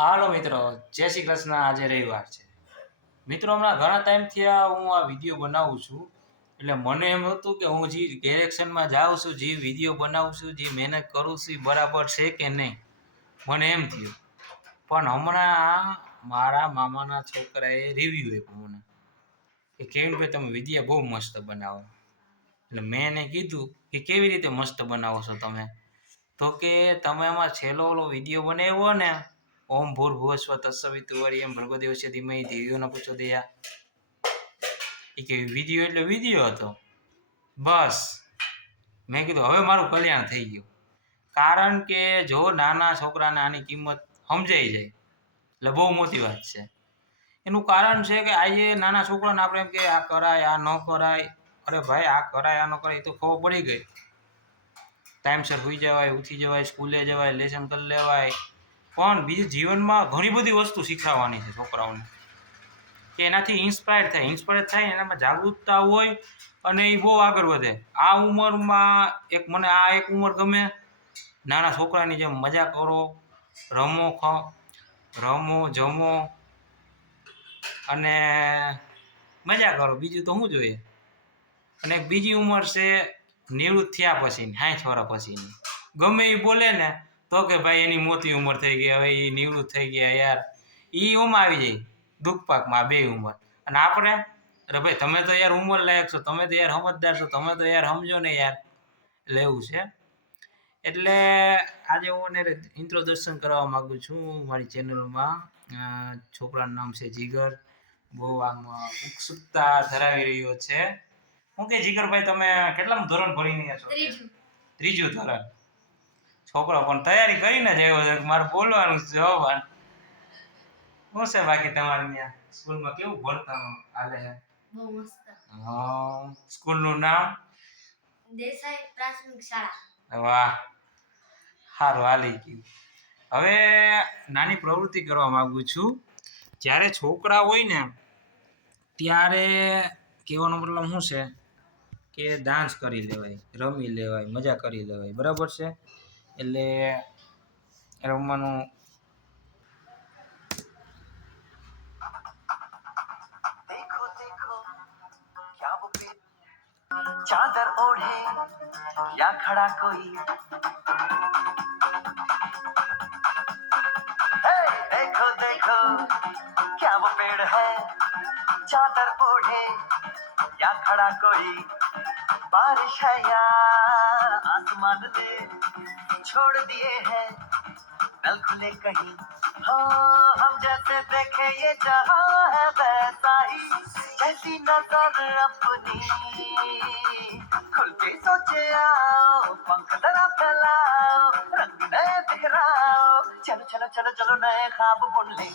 હાલો મિત્રો, જય શ્રી કૃષ્ણ। આજે રવિવાર છે મિત્રો। હમણાં ઘણા ટાઈમથી હું આ વિડીયો બનાવું છું, એટલે મને એમ હતું કે હું જે ડિરેક્શનમાં જાઉં છું, જે વિડીયો બનાવું છું, જે મહેનત કરું છું એ બરાબર છે કે નહીં, મને એમ થયું। પણ હમણાં મારા મામાના છોકરાએ રિવ્યૂ આપ્યું મને કે કેવીનભાઈ તમે વિડીયો બહુ મસ્ત બનાવો। એટલે મેં એને કીધું કે કેવી રીતે મસ્ત બનાવો છો તમે? તો કે તમે આમાં છેલ્લો ઓલો વિડીયો બનાવ્યો ને, ઓમ ભૂર્ભુવસ્વ તત્સવિતુર્વરેણ્યં ભર્ગો દેવસ્ય ધીમહિ ધિયો ન પ્રચોદયાત્, એ કે વિડીયો એટલે વિડીયો હતો બસ। મેં કીધું હવે મારું કલ્યાણ થઈ ગયું, કારણ કે જો નાના છોકરાને આની કિંમત સમજાઈ જાય એટલે બહુ મોટી વાત છે। એનું કારણ છે કે આજે નાના છોકરાને આપણે એમ કે આ કરાય આ ન કરાય, અરે ભાઈ આ કરાય આ ન કરાય એ તો ખબર પડી ગઈ। ટાઈમસર સુઈ જવાય, ઉઠી જવાય, સ્કૂલે જવાય, લેસન કરી લેવાય, પણ બીજી જીવનમાં ઘણી બધી વસ્તુ શીખવવાની છે છોકરાઓને, કે એનાથી ઇન્સ્પાયર થાય એનામાં જાગૃતતા હોય અને એ બહુ આગળ વધે। આ ઉંમરમાં મને એક ઉંમર ગમે, નાના છોકરાની જેમ મજા કરો, રમો જમો અને મજા કરો, બીજું તો શું જોઈએ। અને એક બીજી ઉંમર છે નિવૃત્ત થયા પછીની, 60 વર્ષ પછીની, ગમે એ બોલે ને તો કે ભાઈ એની મોટી ઉંમર થઈ ગઈ, હવે એ નિવૃત્ત થઈ ગયા યાર, એ ઉંમર આવી જાય દુઃખ પાકમાં બે ઉંમર। અને આપણે અરે ભાઈ તમે તો યાર ઉંમર લાયક છો, તમે તો યાર સમજદાર છો, તમે તો યાર સમજો ને યાર, એટલે એવું છે। એટલે આજે હું એને ઇન્ટ્રોડક્શન કરવા માગું છું મારી ચેનલમાં। છોકરાનું નામ છે જીગર, બહુ આમ ઉત્સુકતા ધરાવી રહ્યો છે। હું કે જીગરભાઈ તમે કેટલામું ધોરણ ભણીને છો? ત્રીજું ધોરણ। છોકરો પણ તૈયારી કરીને જ આવ્યો છે, મારે બોલવાનું છે હો। શું છે બાકી તમારે ત્યાં સ્કૂલમાં કેવું ભણતર હાલે છે? બહુ મસ્ત। હા, સ્કૂલનું નામ દેસાઈ પ્રાથમિક શાળા। વાહ, સારું હાલી ગયું। હવે નાની પ્રવૃત્તિ કરવા માંગુ છું। જ્યારે છોકરા હોય ને ત્યારે કહેવાનો મતલબ શું છે કે ડાન્સ કરી લેવાય, રમી લેવાય, મજા કરી લેવાય, બરાબર છે। એટલે રમવાનું चादर ओढ़े या खड़ा कोई, देखो देखो क्या वो पेड़ है, चादर ओढ़े या खड़ा कोई, बारिश है या आसमान ने छोड़ दिए हैं नल खुले कहीं, हो हम जैसे देखे ये जहां है वैसा ही, जैसी नजर अपनी खुल के सोचे आओ, पंख जरा फैलाओ, रंग नए बिखराओ, चलो चलो चलो चलो नए ख्वाब बुन ले।